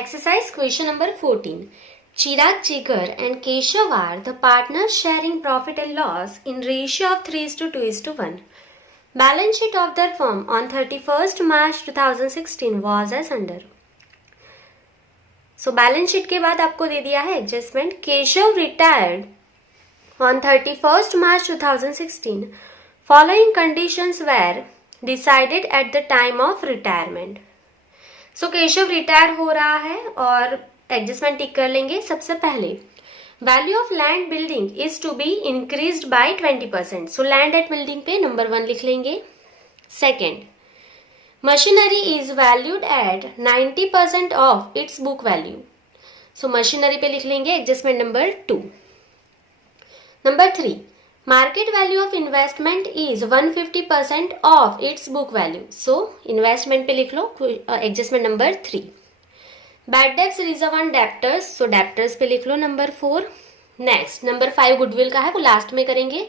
Exercise question number 14. Chirag, Jigar and Keshav are the partners sharing profit and loss in ratio of 3:2:1. Balance sheet of their firm on 31st March 2016 was as under. So balance sheet के बाद आपको दे दिया है adjustment. Keshav retired on 31st March 2016. Following conditions were decided at the time of retirement. So Keshav retire हो रहा है और adjustment टिक कर लेंगे. सबसे पहले value of land building is to be increased by 20%. So land at building पे number 1 लिख लेंगे. Second, machinery is valued at 90% of its book value. So machinery पे लिख लेंगे adjustment number 2. Number 3, market value of investment is 150% of its book value. So investment पे लिख लो adjustment number 3. Bad debts reserve on debtors. So debtors पे लिख लो number 4. Next number 5 goodwill का है, वो लास्ट में करेंगे.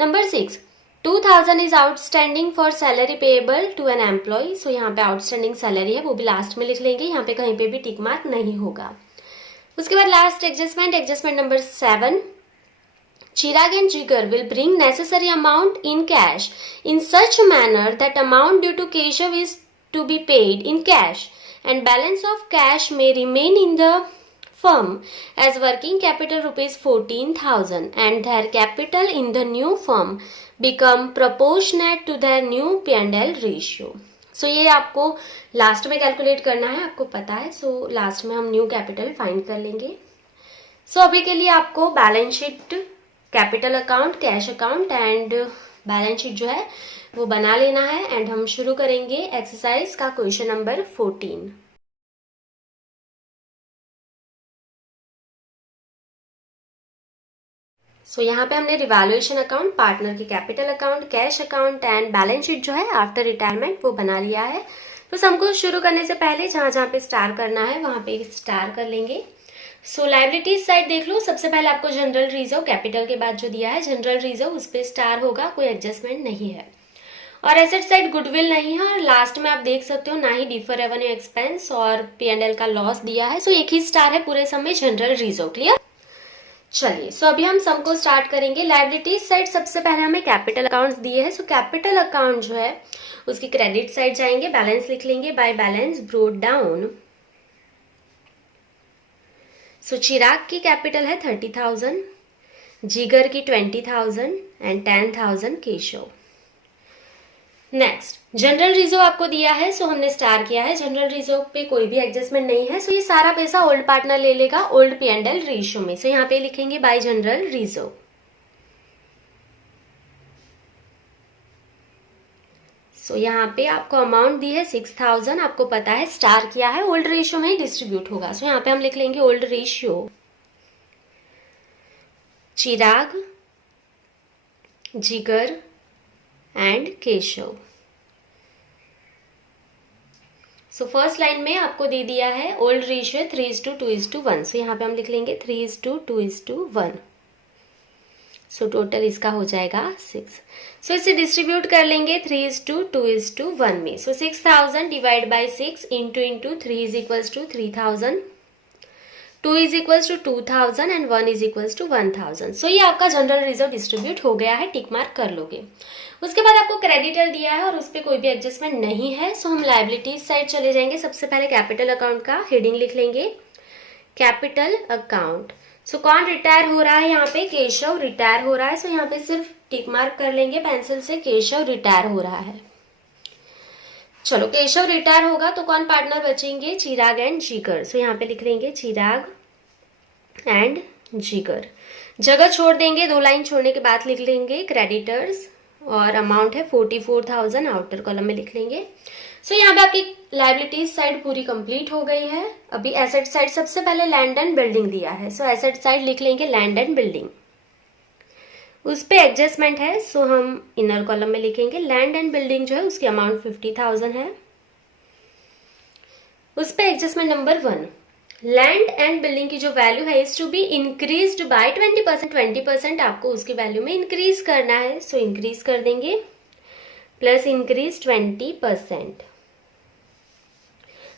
Number 6, 2000 is outstanding for salary payable to an employee. So यहाँ पे आउटस्टैंडिंग सैलरी है, वो भी लास्ट में लिख लेंगे. यहाँ पे कहीं पे भी टिक मार्क नहीं होगा. उसके बाद last adjustment number 7, Chirag and Jigar will bring necessary amount in cash in such a manner that amount due to Keshav is to be paid in cash and balance of cash may remain in the firm as working capital rupees 14,000 and their capital in the new firm become proportionate to their new P&L ratio. So ये आपको last में calculate करना है, आपको पता है. So last में हम न्यू कैपिटल फाइंड कर लेंगे. सो अभी के लिए आपको balance sheet, capital account, cash account and balance sheet जो है वो बना लेना है. एंड हम शुरू करेंगे एक्सरसाइज का क्वेश्चन नंबर 14. सो यहाँ पे हमने रिवैल्यूएशन अकाउंट, पार्टनर की capital account, cash account and balance sheet जो है आफ्टर रिटायरमेंट वो बना लिया है. तो हमको शुरू करने से पहले जहां जहां पे स्टार करना है वहां पे स्टार कर लेंगे. सो लाइबिलिटीज साइड देख लो. सबसे पहले आपको जनरल रिजर्व, कैपिटल के बाद जो दिया है जनरल रिजर्व, उस पर स्टार होगा, कोई एडजस्टमेंट नहीं है. और एसेट साइड गुडविल नहीं है. और लास्ट में आप देख सकते हो ना ही डिफर रेवेन्यू एक्सपेंस और P&L का लॉस दिया है. सो एक ही स्टार है पूरे सम में, जनरल रिजर्व. क्लियर. चलिए, सो अभी हम सम को स्टार्ट करेंगे. लाइबिलिटीज साइड सबसे पहले हमें कैपिटल अकाउंट्स दिए हैं. सो कैपिटल अकाउंट जो है उसकी क्रेडिट साइड जाएंगे, बैलेंस लिख लेंगे. By balance brought down. So Chirag की कैपिटल है 30,000, जिगर की 20,000 and 10,000 Keshav. Next general reserve आपको दिया है, सो हमने स्टार किया है. जनरल रिजर्व पे कोई भी एडजस्टमेंट नहीं है. सो ये सारा पैसा ओल्ड पार्टनर ले लेगा ओल्ड P&L रेशियो में. सो यहाँ पे लिखेंगे बाय जनरल रिजर्व. सो यहाँ पे आपको अमाउंट दी है 6,000. आपको पता है स्टार किया है, ओल्ड रेशियो में ही डिस्ट्रीब्यूट होगा. सो यहाँ पे हम लिख लेंगे old ratio. Chirag, Jigar and Keshav. So first line में आपको दे दिया है ओल्ड रेशियो 3:2:1. सो यहाँ पे हम लिख लेंगे 3:2:1. सो टोटल इसका हो जाएगा 6. सो इसे डिस्ट्रीब्यूट कर लेंगे 3:2:1 में. So 6,000 divide by 6 into 3 is equals to 3,000, 2 is equals to 2,000 and 1 is equals to 1,000. So ये आपका जनरल रिजर्व डिस्ट्रीब्यूट हो गया है, टिक मार्क कर लोगे. उसके बाद आपको क्रेडिटर दिया है और उस पर कोई भी एडजस्टमेंट नहीं है. सो हम लाइबिलिटीज साइड चले जाएंगे. सबसे पहले कैपिटल अकाउंट का हेडिंग लिख लेंगे कैपिटल अकाउंट. सो कौन रिटायर हो रहा है, यहाँ पे केशव रिटायर हो रहा है. सो यहाँ पे सिर्फ टिक मार्क कर लेंगे पेंसिल से, केशव रिटायर हो रहा है. चलो, केशव रिटायर होगा तो कौन पार्टनर बचेंगे, चिराग एंड जिगर. सो यहाँ पे लिख लेंगे चिराग एंड जिगर. जगह छोड़ देंगे, 2 लाइन छोड़ने के बाद लिख लेंगे क्रेडिटर्स और अमाउंट है 44,000 आउटर कॉलम में लिख लेंगे. सो यहाँ पे आपकी लाइबिलिटीज साइड पूरी कंप्लीट हो गई है. अभी एसेट साइड सबसे पहले लैंड एंड बिल्डिंग दिया है. सो एसेट साइड लिख लेंगे लैंड एंड बिल्डिंग. उस पे एडजस्टमेंट है. सो हम इनर कॉलम में लिखेंगे लैंड एंड बिल्डिंग जो है उसकी अमाउंट 50,000 है. उस पे adjustment number 1, land and building की जो वैल्यू है is to be increased by 20%. 20% आपको उसकी वैल्यू में इंक्रीज करना है. सो इंक्रीज कर देंगे प्लस इंक्रीज 20%.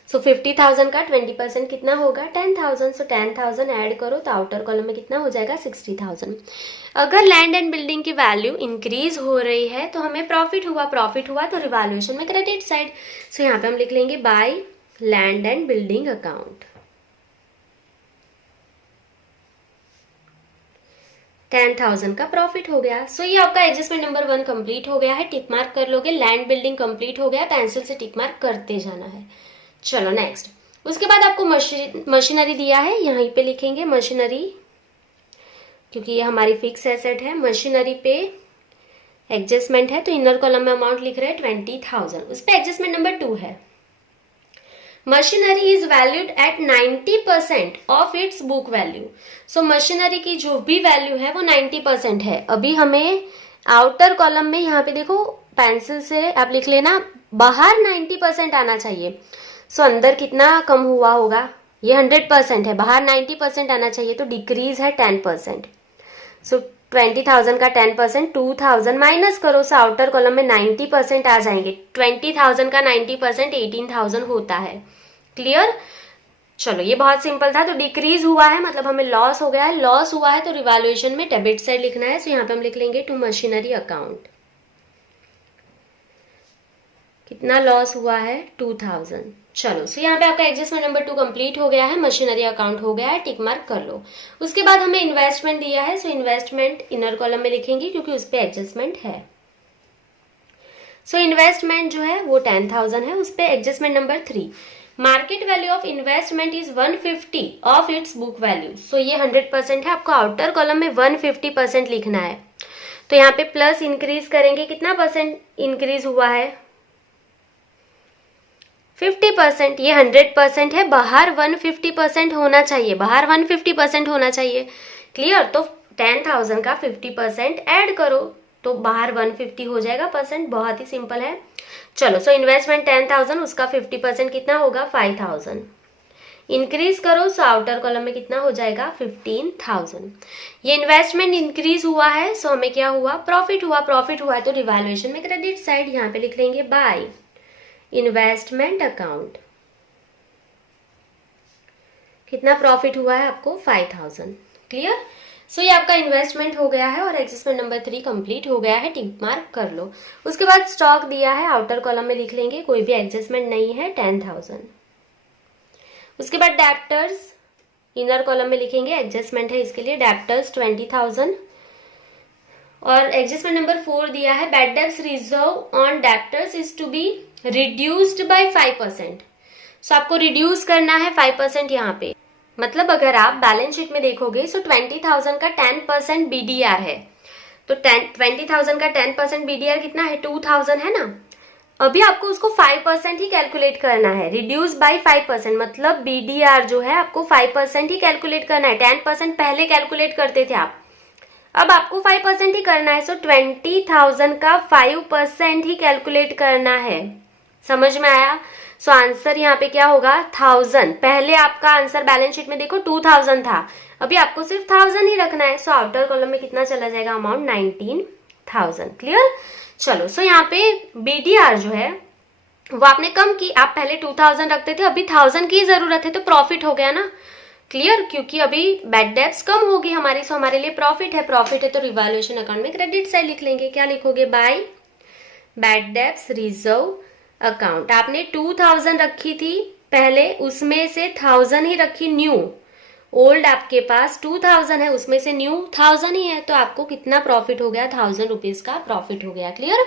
सो 50,000 का 20% कितना होगा 10,000। सो 10,000 ऐड करो तो आउटर कॉलम में कितना हो जाएगा 60,000। अगर लैंड एंड बिल्डिंग की वैल्यू इंक्रीज हो रही है तो हमें प्रॉफिट हुआ तो रिवैल्यूएशन में क्रेडिट साइड। सो यहाँ पे हम लिख लेंगे by land and building account. 10,000 का प्रॉफिट हो गया। सो ये आपका एडजस्टमेंट नंबर 1 कंप्लीट हो गया है। टिक मार्क कर लोगे। लैंड बिल्डिंग कंप्लीट हो गया, पेंसिल से टिक मार्क करते जाना है। चलो नेक्स्ट, उसके बाद आपको मशीनरी दिया है, यहीं पे लिखेंगे मशीनरी, क्योंकि ये हमारी फिक्स एसेट है। मशीनरी पे एडजस्टमेंट है तो इनर कॉलम में अमाउंट लिख रहे हैं 20,000। उस पे एडजस्टमेंट नंबर 2 है। Machinery is valued at 90% of its book value. So machinery की जो भी वैल्यू है वो 90% है। अभी हमें आउटर कॉलम में यहाँ पे देखो पेंसिल से आप लिख लेना, बाहर 90% आना चाहिए। सो अंदर कितना कम हुआ होगा, ये 100% है, बाहर 90% आना चाहिए तो डिक्रीज है 10%। सो 20,000 का 10% 2,000 माइनस करो, सो आउटर कॉलम में 90% आ जाएंगे। 20,000 का 90% 18,000 होता है। क्लियर? चलो ये बहुत सिंपल था। तो डिक्रीज हुआ है मतलब हमें लॉस हो गया है। लॉस हुआ है तो रिवैल्यूएशन में डेबिट साइड लिखना है। सो यहाँ पे हम लिख लेंगे टू मशीनरी अकाउंट। कितना लॉस हुआ है 2,000। चलो सो यहाँ पे आपका एडजस्टमेंट नंबर 2 कंप्लीट हो गया है, मशीनरी अकाउंट हो गया है, टिक मार्क कर लो। उसके बाद हमें इन्वेस्टमेंट दिया है। सो इन्वेस्टमेंट इनर कॉलम में लिखेंगे क्योंकि उस पर एडजस्टमेंट है। सो इन्वेस्टमेंट जो है वो 10,000 है, उस पर adjustment number 3। Market value of investment is 150 of its book value. So ये 100% है, आपको आउटर कॉलम में 150% लिखना है। तो यहाँ पे प्लस इंक्रीज करेंगे, कितना परसेंट इंक्रीज हुआ है 50%। ये 100% है, बाहर 150% होना चाहिए, बाहर 150% होना चाहिए। क्लियर? तो 10,000 का 50% ऐड करो तो बाहर 150 हो जाएगा परसेंट। बहुत ही सिंपल है। चलो सो इन्वेस्टमेंट 10,000, उसका 50% कितना होगा 5,000। इंक्रीज करो सो आउटर कॉलम में कितना हो जाएगा 15,000। ये इन्वेस्टमेंट इंक्रीज हुआ है सो हमें क्या हुआ प्रॉफिट हुआ। प्रॉफिट हुआ है तो रिवैल्यूएशन में क्रेडिट साइड यहाँ पे लिख लेंगे बाय इन्वेस्टमेंट अकाउंट। कितना प्रॉफिट हुआ है आपको 5,000। क्लियर? सो ये आपका इन्वेस्टमेंट हो गया है और एडजस्टमेंट नंबर 3 कंप्लीट हो गया है, टिक मार्क कर लो। उसके बाद स्टॉक दिया है, आउटर कॉलम में लिख लेंगे, कोई भी एडजस्टमेंट नहीं है 10,000। उसके बाद डेप्टर्स इनर कॉलम में लिखेंगे, एडजस्टमेंट है इसके लिए, डेप्टर्स 20,000। और एडजस्टमेंट नंबर 4 दिया है, bad debts reserve on debtors is to be reduced by 5%। So आपको रिड्यूस करना है 5% यहाँ पे। मतलब अगर आप बैलेंस शीट में देखोगे सो 20,000 का 10% बीडीआर है, तो 20,000 का 10% बीडीआर कितना है 2,000 है ना। अभी आपको उसको 5% ही कैलकुलेट करना है, रिड्यूस बाय 5%, मतलब बीडीआर जो है आपको 5% ही कैलकुलेट करना है। 10% पहले कैलकुलेट करते थे आप, अब आपको 5% ही करना है। सो 20,000 का 5% ही कैलकुलेट करना है। समझ में आया? सो आंसर यहाँ पे क्या होगा 1000। पहले आपका आंसर बैलेंस शीट में देखो 2000 था, अभी आपको सिर्फ 1000 ही रखना है। सो आउटर कॉलम में कितना चला जाएगा अमाउंट 19,000। क्लियर? चलो सो यहाँ पे बीडीआर जो है वो आपने कम की, आप पहले 2000 रखते थे, अभी 1000 की जरूरत है तो प्रॉफिट हो गया ना। क्लियर? क्योंकि अभी बैड डेब्ट्स कम होगी हमारी, सो हमारे लिए प्रॉफिट है। प्रॉफिट है तो रिवैल्यूएशन अकाउंट में क्रेडिट साइड लिख लेंगे। क्या लिखोगे by bad debts reserve account. आपने 2000 रखी थी पहले, उसमें से 1000 ही रखी न्यू। ओल्ड आपके पास 2000 है, उसमें से न्यू 1000 ही है, तो आपको कितना प्रॉफिट हो गया 1000 रुपीज का प्रॉफिट हो गया। क्लियर?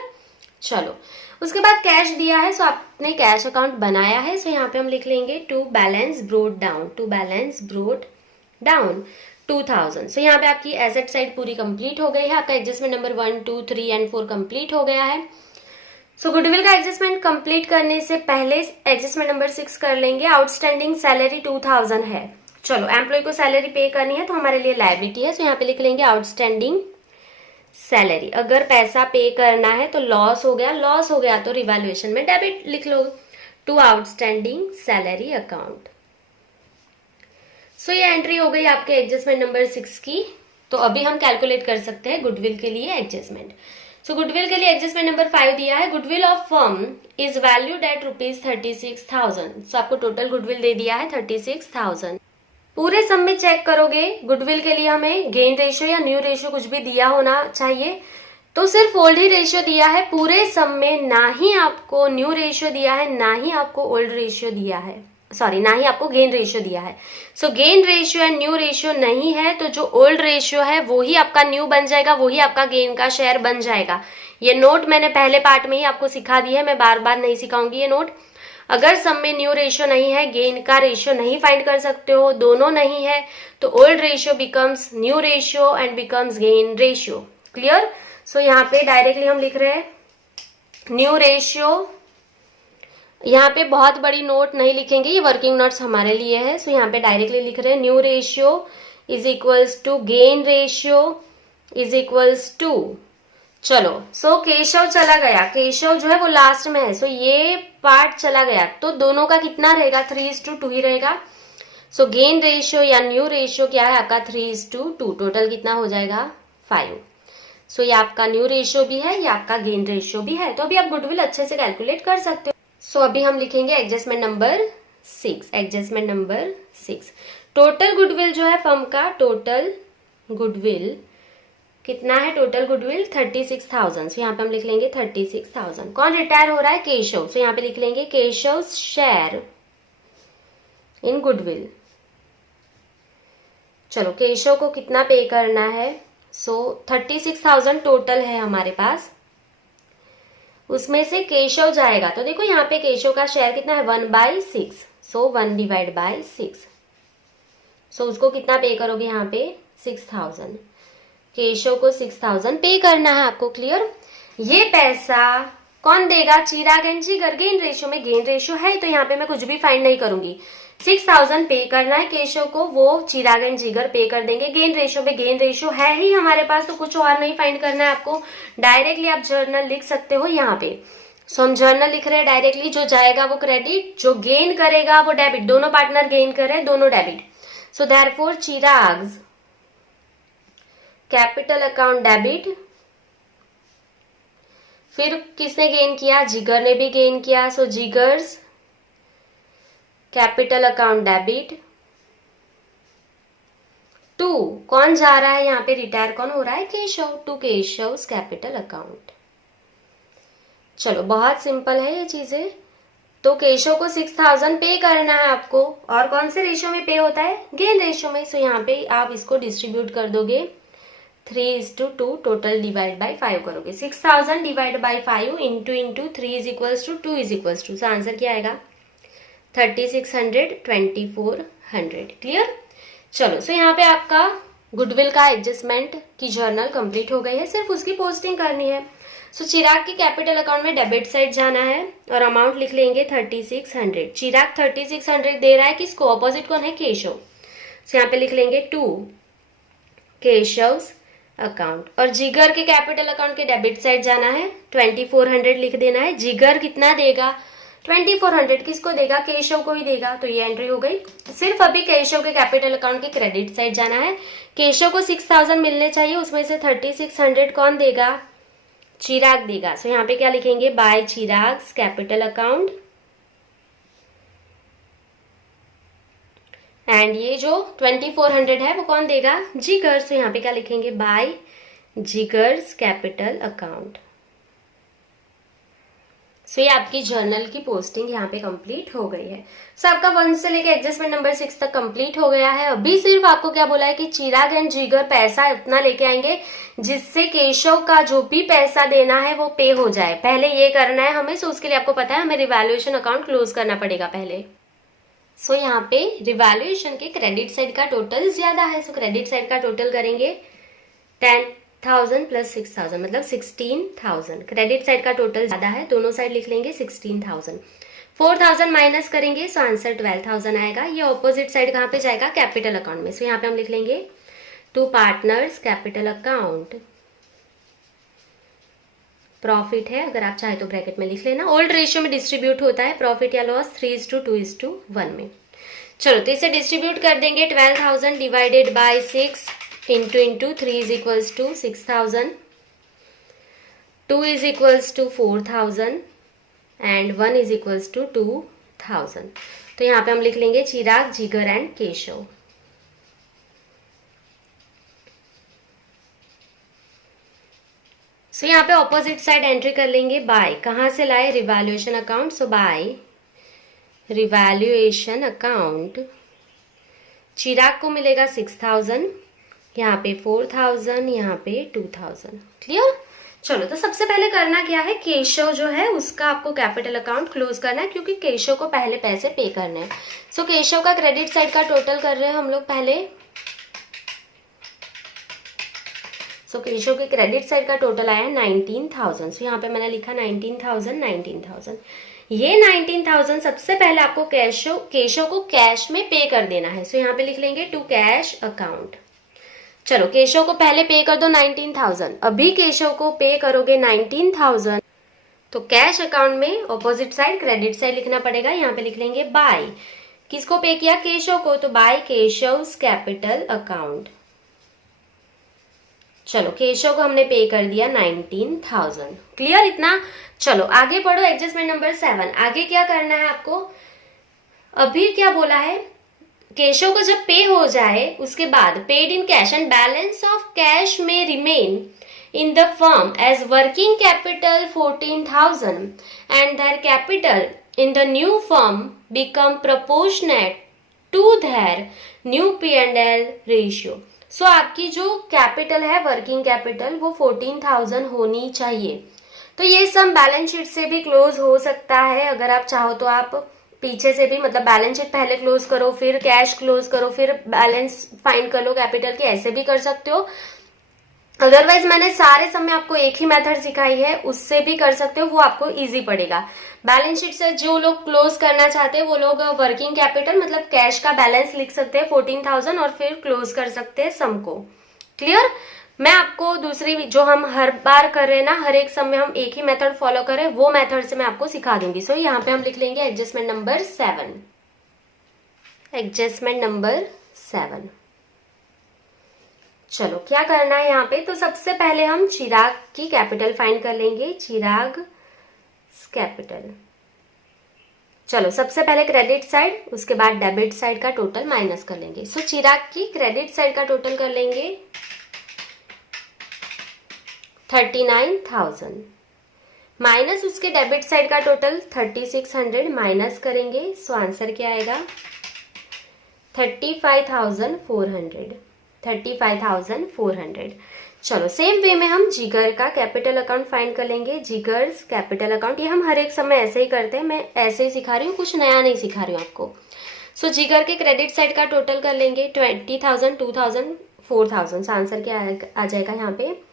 चलो उसके बाद कैश दिया है, सो आपने कैश अकाउंट बनाया है। सो यहाँ पे हम लिख लेंगे to balance brought down, to balance brought down 2000। So यहाँ पे आपकी एसेट साइड पूरी कंप्लीट हो गई है। आपका एडजस्टमेंट नंबर 1, 2, 3 एंड 4 कंप्लीट हो गया है। सो गुडविल का एडजस्टमेंट कंप्लीट करने से पहले एडजस्टमेंट नंबर 6 कर लेंगे। आउटस्टैंडिंग सैलरी 2000 है। चलो एम्प्लॉय को सैलरी पे करनी है तो हमारे लिए लायबिलिटी है, सो यहाँ पे लिख लेंगे आउटस्टैंडिंग सैलरी। अगर पैसा पे करना है तो लॉस हो गया, लॉस हो गया तो रिवैल्यूएशन में डेबिट लिख लो टू आउटस्टैंडिंग सैलरी अकाउंट। सो ये एंट्री हो गई आपके एडजस्टमेंट नंबर 6 की। तो अभी हम कैलकुलेट कर सकते हैं गुडविल के लिए एडजस्टमेंट। सो गुडविल के लिए एडजस्टमेंट नंबर 5 दिया है, goodwill of firm is valued eight ₹36,000। सो आपको टोटल गुडविल दे दिया है 36,000। पूरे सम में चेक करोगे गुडविल के लिए हमें गेन रेशियो या न्यू रेशियो कुछ भी दिया होना चाहिए, तो सिर्फ ओल्ड ही रेशियो दिया है पूरे सम में, ना ही आपको न्यू रेशियो दिया है, ना ही आपको ओल्ड रेशियो दिया है, सॉरी ना ही आपको गेन रेशियो दिया है। So gain ratio and new ratio नहीं है, तो जो ओल्ड रेशियो है वो ही आपका न्यू बन जाएगा, वही आपका गेन का शेयर बन जाएगा। ये नोट मैंने पहले पार्ट में ही आपको सिखा दी है, मैं बार बार नहीं सिखाऊंगी ये नोट। अगर सम में न्यू रेशियो नहीं है, गेन का रेशियो नहीं फाइंड कर सकते हो, दोनों नहीं है, तो old ratio becomes new ratio and becomes gain ratio. Clear? So यहाँ पे डायरेक्टली हम लिख रहे हैं न्यू रेशियो। यहाँ पे बहुत बड़ी नोट नहीं लिखेंगे, ये वर्किंग नोट्स हमारे लिए है। सो यहाँ पे डायरेक्टली लिख रहे हैं new ratio is equals to gain ratio is equals to, चलो सो केशव चला गया, केशव जो है वो लास्ट में है, सो ये पार्ट चला गया, तो दोनों का कितना रहेगा 3:2 ही रहेगा। सो गेन रेशियो या न्यू रेशियो क्या है आपका 3:2, टोटल कितना हो जाएगा 5। सो ये आपका न्यू रेशियो भी है, ये आपका गेन रेशियो भी है, तो अभी आप गुडविल अच्छे से कैलकुलेट कर सकते हो। सो अभी हम लिखेंगे adjustment number 6, adjustment number 6। Total goodwill जो है फर्म का, टोटल गुडविल कितना है, टोटल गुडविल 36,000। सो यहाँ पे हम लिख लेंगे 36,000। कौन रिटायर हो रहा है, केशव। सो यहाँ पे लिख लेंगे केशव शेयर इन गुडविल। चलो केशव को कितना पे करना है, सो 36,000 टोटल है हमारे पास, उसमें से केशव जाएगा, तो देखो यहाँ पे केशव का शेयर कितना है 1/6, सो 1/6। सो उसको कितना पे करोगे यहाँ पे 6,000, केशव को 6,000 पे करना है आपको। क्लियर? ये पैसा कौन देगा, चिराग एंड जिगर। गेन रेशियो में गेन रेशियो है, तो यहाँ पे मैं कुछ भी फाइंड नहीं करूंगी, 6,000 पे करना है केशव को, वो चिराग एंड जिगर पे कर देंगे। गेन रेशियो में गेन रेशियो है ही हमारे पास, तो कुछ और नहीं फाइंड करना है आपको, डायरेक्टली आप जर्नल लिख सकते हो यहाँ पे। सो हम जर्नल लिख रहे हैं डायरेक्टली, जो जाएगा वो क्रेडिट, जो गेन करेगा वो डेबिट, दोनों पार्टनर गेन कर रहे हैं, दोनों debit. So therefore Chirag's capital account debit. फिर किसने गेन किया, जिगर ने भी गेन किया, so Jigar's capital account debit too, कौन जा रहा है यहाँ पे, रिटायर कौन हो रहा है, केशव, टू केशव्स कैपिटल अकाउंट। चलो बहुत सिंपल है ये चीजें। तो केशव को 6,000 पे करना है आपको, और कौन से रेशियो में पे होता है, गेन रेशियो में। सो यहाँ पे आप इसको डिस्ट्रीब्यूट कर दोगे 3:2, टोटल डिवाइड बाय 5 करोगे, 6,000 divide by 5 into 3 is equals to 2 is equals to, so answer क्या आएगा 3600, 2400। क्लियर? चलो सो यहाँ पे आपका गुडविल का एडजस्टमेंट की जर्नल कंप्लीट हो गई है, सिर्फ उसकी पोस्टिंग करनी है। सो चिराग के कैपिटल अकाउंट में डेबिट साइड जाना है और अमाउंट लिख लेंगे 3600। चिराग 3600 दे रहा है, किसको, ऑपोजिट कौन है, केशव। सो यहाँ पे लिख लेंगे 2 केशव्स अकाउंट, और जिगर के कैपिटल अकाउंट के डेबिट साइड जाना है, 2400 लिख देना है। जिगर कितना देगा 2400, किसको देगा, केशव को ही देगा, तो ये एंट्री हो गई। सिर्फ अभी केशव के कैपिटल अकाउंट के क्रेडिट साइड जाना है, केशव को 6,000 मिलने चाहिए, उसमें से 3600 कौन देगा, चिराग देगा। सो यहाँ पे क्या लिखेंगे, बाय चिराग्स कैपिटल अकाउंट, एंड ये जो 2400 है वो कौन देगा, जिगर। सो यहाँ पे क्या लिखेंगे, बाय जिगर्स कैपिटल अकाउंट। सो ये आपकी जर्नल की पोस्टिंग यहाँ पे कंप्लीट हो गई है। सो आपका 1 से लेके एडजस्टमेंट नंबर 6 तक कंप्लीट हो गया है। अभी सिर्फ आपको क्या बोला है कि चिराग एंड जिगर पैसा उतना लेके आएंगे जिससे केशव का जो भी पैसा देना है वो पे हो जाए, पहले ये करना है हमें। सो उसके लिए आपको पता है हमें रिवैल्यूएशन अकाउंट क्लोज करना पड़ेगा पहले। सो यहाँ पे रिवैल्यूएशन के क्रेडिट साइड का टोटल ज्यादा है, सो क्रेडिट साइड का टोटल करेंगे 10,000 प्लस 6,000 मतलब 16,000। क्रेडिट साइड का टोटल ज्यादा है, दोनों साइड लिख लेंगे 16,000। 4,000 माइनस करेंगे, सो आंसर 12,000 आएगा। ये ऑपोजिट साइड कहाँ पे जाएगा, कैपिटल अकाउंट में। सो यहाँ पे हम लिख लेंगे to partners capital account, profit है, अगर आप चाहे तो ब्रैकेट में लिख लेना। ओल्ड रेशियो में डिस्ट्रीब्यूट होता है प्रॉफिट या लॉस 3:2:1 में। चलो तो इसे डिस्ट्रीब्यूट कर देंगे, 12,000 divided by 6 into 3 is equals to 6,000। 2 is equals to 4000 and 1 is equals to 2000। तो यहाँ पे हम लिख लेंगे चिराग, जिगर एंड केशव। सो यहाँ पे ऑपोजिट साइड एंट्री कर लेंगे बाय, कहाँ से लाए, रिवैल्यूएशन अकाउंट। सो बाय रिवैल्यूएशन अकाउंट चिराग को मिलेगा 6000, यहाँ पे 4000, यहाँ पे 2000। क्लियर। चलो तो सबसे पहले करना क्या है, केशव जो है उसका आपको कैपिटल अकाउंट क्लोज करना है, क्योंकि केशव को पहले पैसे पे करने हैं। सो केशव का क्रेडिट साइड का टोटल कर रहे हैं हम लोग पहले। सो केशव के क्रेडिट साइड का टोटल आया 19,000। सो यहाँ पे मैंने लिखा 19,000। ये 19,000 सबसे पहले आपको केशव को कैश में पे कर देना है। सो यहाँ पे लिख लेंगे टू कैश अकाउंट। चलो केशव को पहले पे कर दो 19,000। अभी केशव को पे करोगे 19,000 तो कैश अकाउंट में ऑपोजिट साइड क्रेडिट साइड लिखना पड़ेगा। यहाँ पे लिख लेंगे बाय, किसको पे किया, केशव को, तो बाय केशव्स कैपिटल अकाउंट। चलो केशव को हमने पे कर दिया 19,000। क्लियर इतना। चलो आगे पढ़ो एडजस्टमेंट नंबर 7। आगे क्या करना है आपको, अभी क्या बोला है, केशव को जब पे हो जाए उसके बाद paid in cash and balance of cash में remain in the firm as working capital 14,000 and their capital in the new firm become proportionate to their new P&L ratio. So आपकी जो कैपिटल है वर्किंग कैपिटल वो 14,000 होनी चाहिए। तो ये सम balance sheet से भी क्लोज हो सकता है, अगर आप चाहो तो आप पीछे से भी, मतलब बैलेंस शीट पहले क्लोज करो फिर कैश क्लोज करो फिर बैलेंस फाइंड कर लो कैपिटल के, ऐसे भी कर सकते हो। अदरवाइज मैंने सारे समय आपको एक ही मेथड सिखाई है, उससे भी कर सकते हो, वो आपको इजी पड़ेगा। बैलेंस शीट से जो लोग क्लोज करना चाहते हैं वो लोग वर्किंग कैपिटल मतलब कैश का बैलेंस लिख सकते हैं 14,000 और फिर क्लोज कर सकते हैं सम को। क्लियर। मैं आपको दूसरी जो हम हर बार कर रहे हैं ना, हर एक सम में हम एक ही मेथड फॉलो करें, वो मेथड से मैं आपको सिखा दूंगी। सो यहाँ पे हम लिख लेंगे एडजस्टमेंट नंबर 7। Adjustment number 7। चलो क्या करना है यहाँ पे, तो सबसे पहले हम चिराग की कैपिटल फाइंड कर लेंगे, चिराग कैपिटल। चलो सबसे पहले क्रेडिट साइड, उसके बाद डेबिट साइड का टोटल माइनस कर लेंगे। सो चिराग की क्रेडिट साइड का टोटल कर लेंगे 39,000 माइनस उसके डेबिट साइड का टोटल 3,600 माइनस करेंगे। सो आंसर क्या आएगा 35,400। चलो सेम वे में हम जिगर का कैपिटल अकाउंट फाइंड कर लेंगे, जिगर्स कैपिटल अकाउंट। ये हम हर एक समय ऐसे ही करते हैं, मैं ऐसे ही सिखा रही हूँ, कुछ नया नहीं सिखा रही हूँ आपको। सो जिगर के क्रेडिट साइड का टोटल कर लेंगे 20,000, 2,000, 4,000। आंसर क्या आ जाएगा यहाँ पे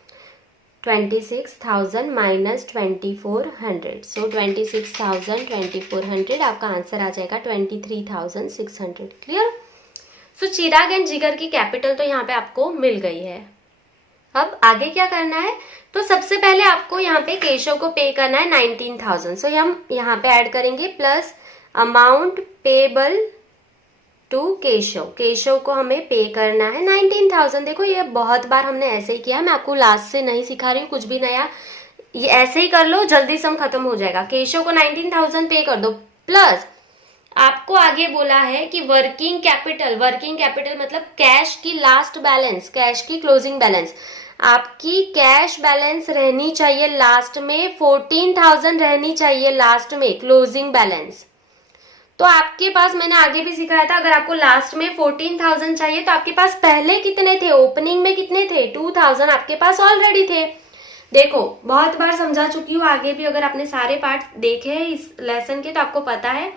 26,000 माइनस 2,400। सो 26,000 2,400 आपका आंसर आ जाएगा 23,600। क्लियर। सो चिराग एंड जिगर की कैपिटल तो यहाँ पे आपको मिल गई है। अब आगे क्या करना है, तो सबसे पहले आपको यहाँ पे केशव को पे करना है 19,000। सो हम यहाँ पे ऐड करेंगे plus amount payable to Keshav. Keshav को हमें पे करना है 19,000। देखो ये बहुत बार हमने ऐसे ही किया, मैं आपको लास्ट से नहीं सिखा रही हूँ कुछ भी नया, ये ऐसे ही कर लो, जल्दी सम खत्म हो जाएगा। केशव को 19,000 पे कर दो, प्लस आपको आगे बोला है कि वर्किंग कैपिटल मतलब कैश की लास्ट बैलेंस, कैश की क्लोजिंग बैलेंस, आपकी कैश बैलेंस रहनी चाहिए लास्ट में 14,000 रहनी चाहिए लास्ट में क्लोजिंग बैलेंस। तो आपके पास, मैंने आगे भी सिखाया था, अगर आपको लास्ट में 14,000 चाहिए तो आपके पास पहले कितने थे, ओपनिंग में कितने थे, 2,000 आपके पास ऑलरेडी थे। देखो बहुत बार समझा चुकी हूँ, आगे भी अगर आपने सारे पार्ट देखे हैं इस लेसन के तो आपको पता है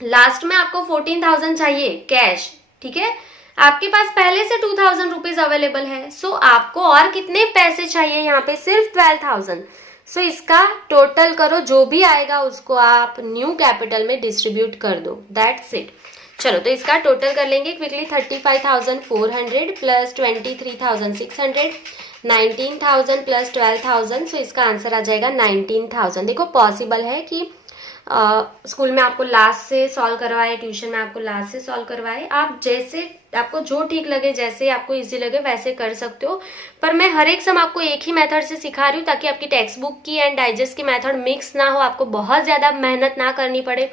लास्ट में आपको 14,000 चाहिए कैश, ठीक है, आपके पास पहले से 2,000 रुपीज अवेलेबल है। सो आपको और कितने पैसे चाहिए यहाँ पे, सिर्फ 12,000। सो इसका टोटल करो, जो भी आएगा उसको आप न्यू कैपिटल में डिस्ट्रीब्यूट कर दो, दैट्स इट। चलो तो इसका टोटल कर लेंगे क्विकली, 35,400 प्लस 23,600, 19,000 प्लस 12,000। सो इसका आंसर आ जाएगा 19,000। देखो पॉसिबल है कि स्कूल में आपको लास्ट से सॉल्व करवाए, ट्यूशन में आपको लास्ट से सॉल्व करवाए, आप जैसे आपको जो ठीक लगे, जैसे आपको इजी लगे वैसे कर सकते हो। पर मैं हर एक सम आपको एक ही मेथड से सिखा रही हूँ ताकि आपकी टेक्स्ट बुक की एंड डाइजेस्ट की मेथड मिक्स ना हो, आपको बहुत ज्यादा मेहनत ना करनी पड़े।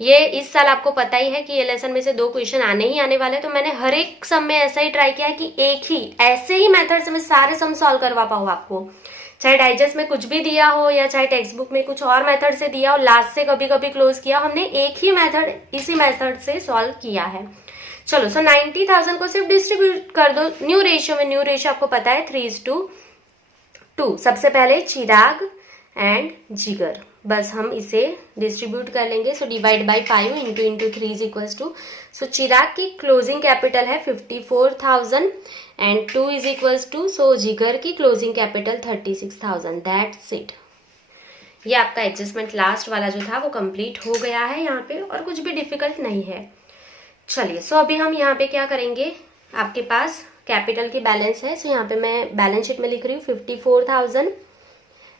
ये इस साल आपको पता ही है कि ये लेसन में से 2 क्वेश्चन आने ही आने वाले, तो मैंने हर एक सम में ऐसा ही ट्राई किया है कि एक ही ऐसे ही मेथड से मैं सारे सम सॉल्व करवा पाऊँ आपको, चाहे डाइजेस्ट में कुछ भी दिया हो या चाहे टेक्स्ट बुक में कुछ और मेथड से दिया हो, लास्ट से कभी कभी क्लोज किया, हमने एक ही मेथड इसी मेथड से सॉल्व किया है। चलो, सो 90,000 को सिर्फ डिस्ट्रीब्यूट कर दो न्यू रेशियो में। न्यू रेशियो आपको पता है 3:2। सबसे पहले चिराग एंड जिगर, बस हम इसे डिस्ट्रीब्यूट कर लेंगे। So divide by 5 into 3 is equals to, so Chirag की क्लोजिंग कैपिटल है 54,000 and 2 is equals to, so Jigar की क्लोजिंग कैपिटल 36,000। That's it. ये आपका एडजस्टमेंट लास्ट वाला जो था वो कंप्लीट हो गया है यहाँ पे, और कुछ भी डिफिकल्ट नहीं है। चलिए, सो अभी हम यहाँ पे क्या करेंगे, आपके पास कैपिटल की बैलेंस है, सो यहाँ पे मैं बैलेंस शीट में लिख रही हूँ 54,000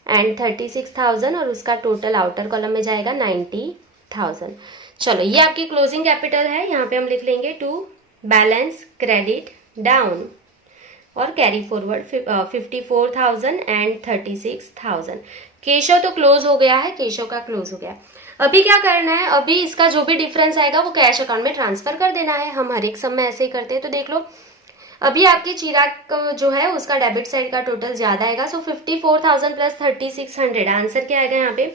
एंड 36,000 और उसका टोटल आउटर कॉलम में जाएगा 90,000। चलो, ये आपकी क्लोजिंग कैपिटल है। यहाँ पे हम लिख लेंगे टू बैलेंस क्रेडिट डाउन और कैरी फॉरवर्ड 54,000 एंड 36,000। केशव तो क्लोज हो गया है, केशव का क्लोज हो गया। अभी क्या करना है, अभी इसका जो भी डिफरेंस आएगा वो कैश अकाउंट में ट्रांसफर कर देना है। हम हर एक सम में ऐसे ही करते हैं। तो देख लो, अभी आपके चिराग जो है उसका डेबिट साइड का टोटल ज्यादा आएगा। सो 54,000 प्लस 3600, आंसर क्या आएगा यहाँ पे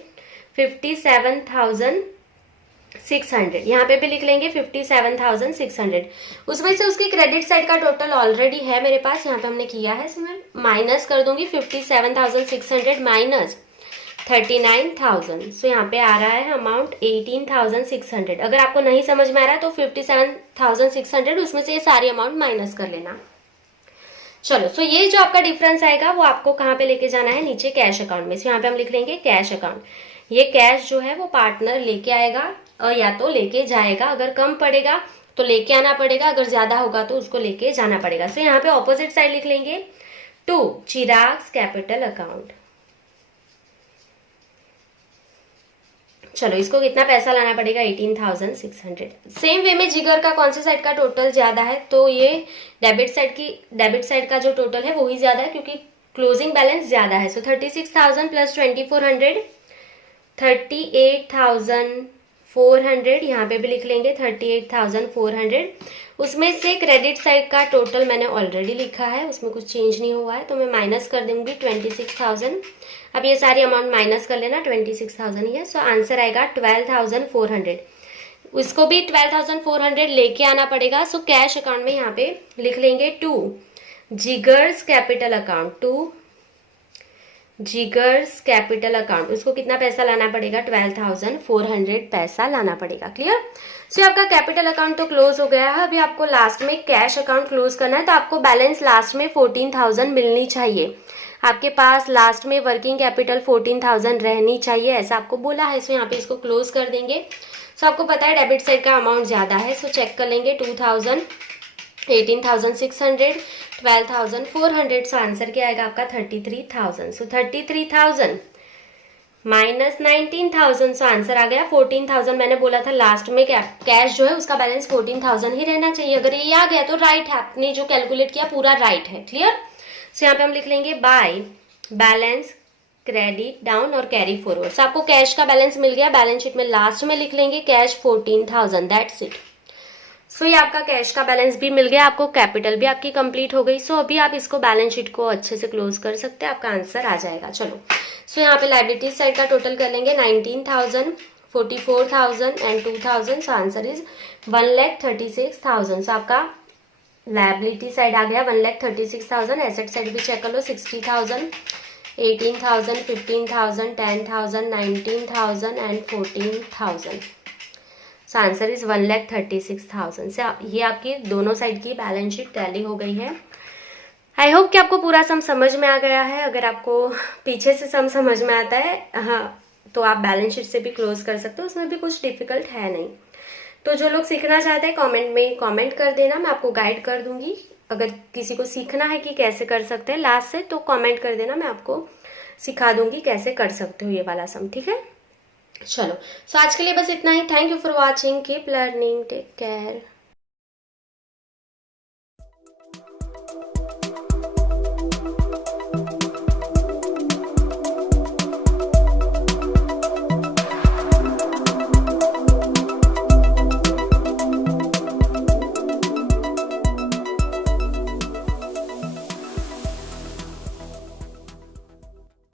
57,600। यहाँ पे भी लिख लेंगे 57,600। उसमें से उसकी क्रेडिट साइड का टोटल ऑलरेडी है मेरे पास, यहाँ पे हमने किया है, इसमें माइनस कर दूंगी 57,600 माइनस 39,000। सो यहाँ पे आ रहा है अमाउंट 18,600। अगर आपको नहीं समझ में आ रहा है तो 57,600 उसमें से ये सारी अमाउंट माइनस कर लेना। चलो, सो ये जो आपका डिफरेंस आएगा वो आपको कहाँ पे लेके जाना है, नीचे कैश अकाउंट में। सो यहाँ पे हम लिख लेंगे कैश अकाउंट। ये कैश जो है वो पार्टनर लेके आएगा या तो लेके जाएगा। अगर कम पड़ेगा तो लेके आना पड़ेगा, अगर ज्यादा होगा तो उसको लेके जाना पड़ेगा। सो यहाँ पे ऑपोजिट साइड लिख लेंगे टू चिराग्स कैपिटल अकाउंट। चलो, इसको कितना पैसा लाना पड़ेगा 18,600। सेम वे में जिगर का कौन सी साइड का टोटल ज्यादा है, तो ये डेबिट साइड का जो टोटल है वो ही ज्यादा है क्योंकि क्लोजिंग बैलेंस ज्यादा है। सो 36,000 प्लस 2,400 38,400। यहाँ पे भी लिख लेंगे 38,400। उसमें से क्रेडिट साइड का टोटल मैंने ऑलरेडी लिखा है, उसमें कुछ चेंज नहीं हुआ है, तो मैं माइनस कर दूंगी 26,000। अब ये सारी अमाउंट माइनस कर लेना, 26,000 ही है। सो आंसर आएगा 12,400। उसको भी 12,400 लेके आना पड़ेगा। सो कैश अकाउंट में यहाँ पे लिख लेंगे to Jigar's capital account, to Jigar's capital account. उसको कितना पैसा लाना पड़ेगा 12,400 पैसा लाना पड़ेगा। क्लियर। सो आपका कैपिटल अकाउंट तो क्लोज हो गया है। अभी आपको लास्ट में कैश अकाउंट क्लोज करना है, तो आपको बैलेंस लास्ट में 14,000 मिलनी चाहिए। आपके पास लास्ट में वर्किंग कैपिटल 14,000 रहनी चाहिए, ऐसा आपको बोला है। सो यहाँ पे इसको क्लोज कर देंगे। सो आपको पता है डेबिट साइड का अमाउंट ज्यादा है, सो चेक कर लेंगे 2,000 18,600 12,400। सो आंसर क्या आएगा आपका 33,000। सो 33,000 माइनस 19,000। सो आंसर आ गया 14,000। मैंने बोला था लास्ट में कैश जो है उसका बैलेंस 14,000 ही रहना चाहिए। अगर ये आ गया तो राइट है, आपने जो कैलकुलेट किया पूरा राइट है। क्लियर। सो यहाँ पे हम लिख लेंगे बाय बैलेंस क्रेडिट डाउन और कैरी फॉरवर्ड। सो आपको कैश का बैलेंस मिल गया, बैलेंस शीट में लास्ट में लिख लेंगे कैश 14,000। That's it. सो ये आपका कैश का बैलेंस भी मिल गया, आपको कैपिटल भी आपकी कंप्लीट हो गई। सो अभी आप इसको बैलेंस शीट को अच्छे से क्लोज कर सकते हैं, आपका आंसर आ जाएगा। चलो, सो यहाँ पे लाइबिलिटीज साइड का टोटल कर लेंगे 19,000 44,000 एंड 2,000। So answer is 1,36,000। सो आपका लाइबिलिटी साइड आ गया 1,36,000। एसेट साइड भी चेक कर लो 60,000 18,000 15,000 10,000 19,000 एंड 14,000। So answer is 1,36,000। से ये आपकी दोनों साइड की बैलेंस शीट टैली हो गई है। आई होप कि आपको पूरा सम समझ में आ गया है। अगर आपको पीछे से सम समझ में आता है तो आप बैलेंस शीट से भी क्लोज कर सकते हो, उसमें भी कुछ डिफिकल्ट है नहीं। तो जो लोग सीखना चाहते हैं कमेंट में कमेंट कर देना, मैं आपको गाइड कर दूंगी। अगर किसी को सीखना है कि कैसे कर सकते हैं लास्ट से, तो कमेंट कर देना, मैं आपको सिखा दूंगी कैसे कर सकते हो ये वाला सम। ठीक है। चलो, सो आज के लिए बस इतना ही। Thank you for watching, keep learning, take care.